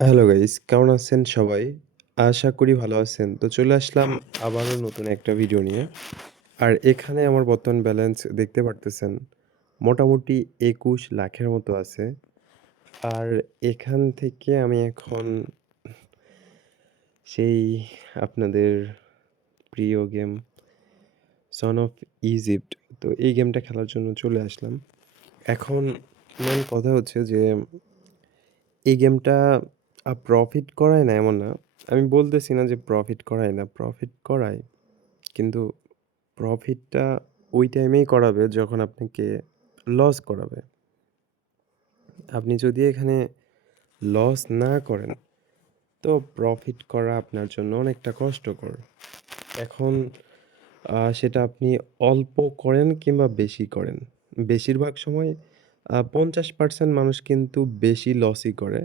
Hello guys, কেমন আছেন সবাই? আশা করি ভালো আছেন। তো চলে আসলাম আবারও নতুন একটা ভিডিও নিয়ে। আর এখানে আমার বর্তমান ব্যালেন্স দেখতে পারতেছেন। মোটামুটি ২১ লাখের মতো আছে। আর এখান থেকে আমি এখন সেই আপনাদের প্রিয় গেম 'সন অফ ইজিপ্ট' তো এই গেমটা খেলার জন্য চলে আসলাম। এখন মেইন কথা হচ্ছে যে এই গেমটা প্রফিট করায় না এমন না। আমি বলতেছি না যে প্রফিট করায় না, প্রফিট করায়। কিন্তু প্রফিটটা ওই টাইমেই করাবে যখন আপনাকে লস করাবে। আপনি যদি এখানে লস না করেন, তো প্রফিট করা আপনার জন্য অনেকটা কষ্টকর। এখন সেটা আপনি অল্প করেন কিংবা বেশি করেন। বেশিরভাগ সময় ৫০% মানুষ কিন্তু বেশি লসই করে।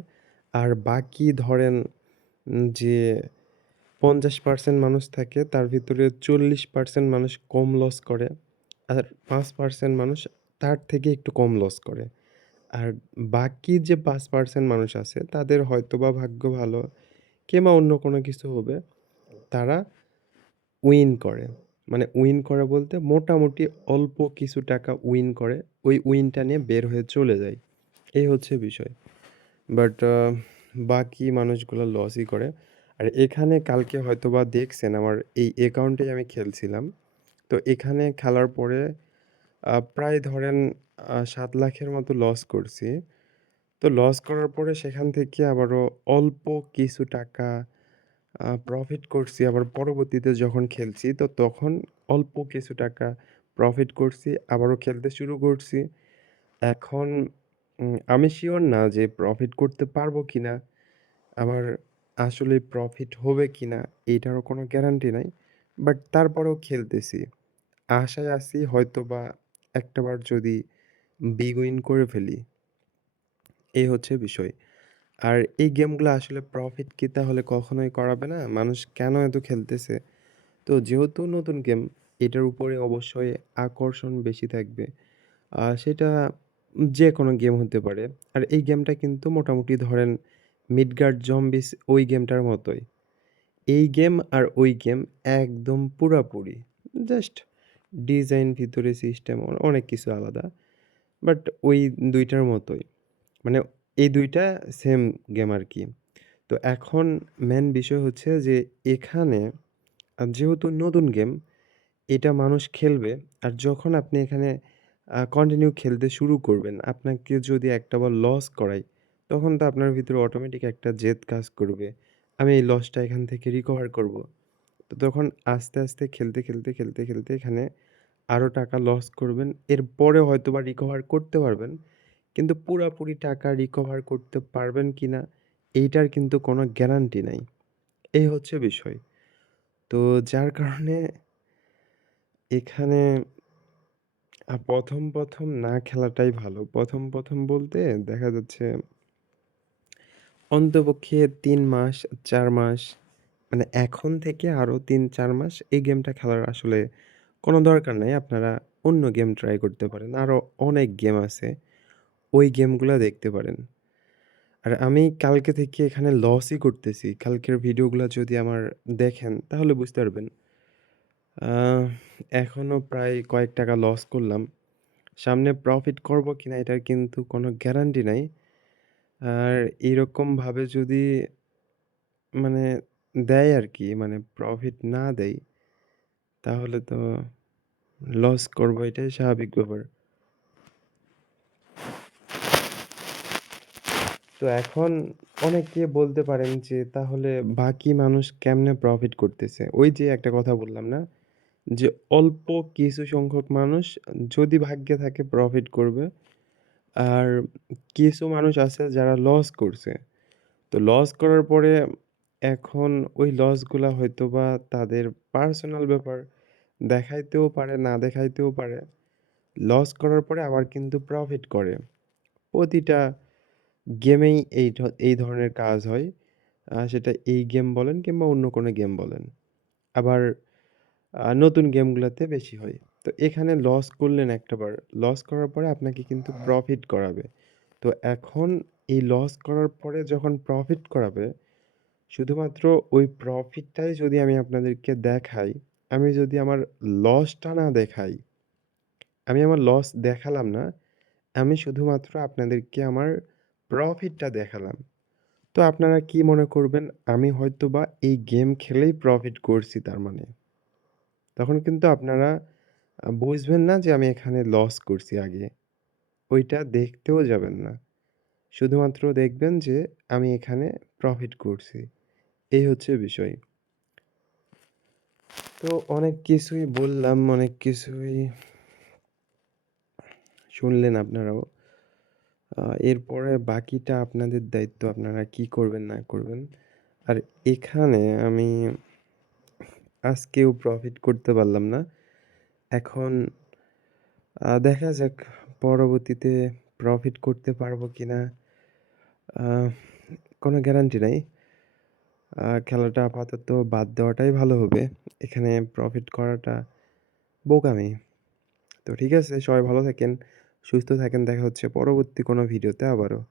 আর বাকি ধরেন যে ৫০% মানুষ থাকে তার ভিতরে ৪০% মানুষ কম লস করে। আর ৫% মানুষ তার থেকে একটু কম লস করে। আর বাকি যে ৫% মানুষ আছে তাদের হয়তোবা ভাগ্য ভালো কিংবা অন্য কোনো কিছু হবে। তারা উইন করে। মানে উইন করে বলতে মোটামুটি অল্প কিছু টাকা উইন করে। ওই উইনটা নিয়ে বের হয়ে চলে যায়। এই হচ্ছে বিষয়। বাট বাকি মানুষগুলো লসই করে। আর এখানে কালকে হয়তোবা দেখছেন আমার এই অ্যাকাউন্টেই আমি খেলছিলাম। তো এখানে খেলার পরে প্রায় ধরেন ৭ লাখের মতো লস করছি। তো লস করার পরে সেখান থেকে আবারও অল্প কিছু টাকা প্রফিট করছি। আবার পরবর্তীতে যখন খেলছি তো তখন অল্প কিছু টাকা প্রফিট করছি। আবারও খেলতে শুরু করছি। এখন আমি সিউর না যে প্রফিট করতে পারবো কিনা? আমার আসলে প্রফিট হবে কিনা? এইটারও কোনো গ্যারান্টি নাই। বাট তারপরেও খেলতেছি। আশায় আছি হয়তোবা একটাবার যদি বিগ উইন করে ফেলি। এই হচ্ছে বিষয়। আর এই গেমগুলা আসলে প্রফিট কি তাহলে কখনোই করাবে না? মানুষ কেন এত খেলতেছে? তো যেহেতু নতুন গেম, এটার উপরে অবশ্যই আকর্ষণ বেশি থাকবে। সেটা যেকোনো গেম হতে পারে। আর এই গেমটা কিন্তু মোটামুটি ধরেন মিডগার্ড জম্বিস ওই গেমটার মতোই। এই গেম আর ওই গেম একদম পুরাপুরি। জাস্ট ডিজাইন, ভিতরে সিস্টেম অনেক কিছু আলাদা। বাট ওই ২ টার মতোই। মানে এই ২ টা সেম গেম আরকি। তো এখন মেইন বিষয় হচ্ছে যে এখানে যেহেতু নতুন গেম, এটা মানুষ খেলবে। আর যখন আপনি এখানে কন্টিনিউ খেলতে শুরু করবেন, আপনাকে যদি একটাবার লস করায়, তখন তো আপনার ভিতরে অটোমেটিক একটা জেদ কাজ করবে। আমি এই লসটা এখান থেকে রিকভার করব। তো তখন আস্তে, আস্তে খেলতে এখানে আরও টাকা লস করবেন। এরপরে হয়তোবা রিকভার করতে পারবেন। কিন্তু পুরাপুরি টাকা রিকভার করতে পারবেন কিনা, এইটার কিন্তু কোনো গ্যারান্টি নাই। এই হচ্ছে বিষয়। তো যার কারণে এখানে ১ম না খেলাটাই ভালো। ১ম বলতে দেখা যাচ্ছে অন্তপক্ষে ৩ মাস, ৪ মাস মানে এখন থেকে আরও ৩-৪ মাস এই গেমটা খেলার আসলে কোনো দরকার নাই। আপনারা অন্য গেম ট্রাই করতে পারেন। আরও অনেক গেম আছে। ওই গেমগুলা দেখতে পারেন। আর আমি কালকে থেকে এখানে লসই করতেছি। কালকের ভিডিওগুলা যদি আমার দেখেন তাহলে বুঝতে পারবেন। আ এখনো প্রায় কয়েক টাকা লস করলাম। সামনে প্রফিট করব কিনা এটার কিন্তু কোনো গ্যারান্টি নাই। আর এরকমভাবে যদি মানে দেয় আরকি মানে প্রফিট না দেয় তাহলে তো লস করব এটাই স্বাভাবিক ব্যাপার। তো এখন অনেকে বলতে পারেন যে তাহলে বাকি মানুষ কেমনে প্রফিট করতেছে? ওই যে একটা কথা বললাম না? যে অল্প কিছু সংখ্যক মানুষ যদি ভাগ্যে থাকে প্রফিট করবে। আর কিছু মানুষ আছে যারা লস করছে। তো লস করার পরে এখন ওই লসগুলা হয়তোবা তাদের পার্সোনাল ব্যাপার। দেখাইতেও পারে, না দেখাইতেও পারে। লস করার পরে আবার কিন্তু প্রফিট করে। প্রতিটা গেমেই এই ধরনের কাজ হয়। সেটা এই গেম বলেন কিংবা অন্য কোনো গেম বলেন। আবার নতুন গেমগুলাতে বেশি হয়। তো এখানে লস করলেন একটাবার। লস করার পরে আপনাকে কিন্তু প্রফিট করাবে। তো এখন এই লস করার পরে যখন প্রফিট করাবে, শুধুমাত্র ওই প্রফিটটাই যদি আমি আপনাদেরকে দেখাই, আমি যদি আমার লসটা না দেখাই, আমি আমার লস দেখালাম না। আমি শুধুমাত্র আপনাদেরকে আমার প্রফিটটা দেখালাম। তো আপনারা কি মনে করবেন? আমি হয়তোবা এই গেম খেলেই প্রফিট করছি তার মানে। তখন কিন্তু আপনারা বুঝবেন না যে আমি এখানে লস করছি আগে। ওইটা দেখতেও যাবেন না। শুধুমাত্র দেখবেন যে আমি এখানে প্রফিট করছি। এই হচ্ছে বিষয়। তো অনেক কিছুই বললাম, অনেক কিছুই শুনলেন আপনারাও। আ এরপরে বাকিটা আপনাদের দায়িত্ব। আপনারা কি করবেন না করবেন। আর এখানে আমি আজকেও প্রফিট করতে পারলাম না। এখন দেখা যাক পরবর্তীতে প্রফিট করতে পারবো কিনা। আ কোনো গ্যারান্টি নাই। খেলাটা আপাতত বাদ দেওয়াটাই ভালো হবে। এখানে প্রফিট করাটা বোকামি। তো ঠিক আছে, সবাই ভালো থাকেন, সুস্থ থাকেন। দেখা হচ্ছে পরবর্তী কোনো ভিডিওতে আবারও।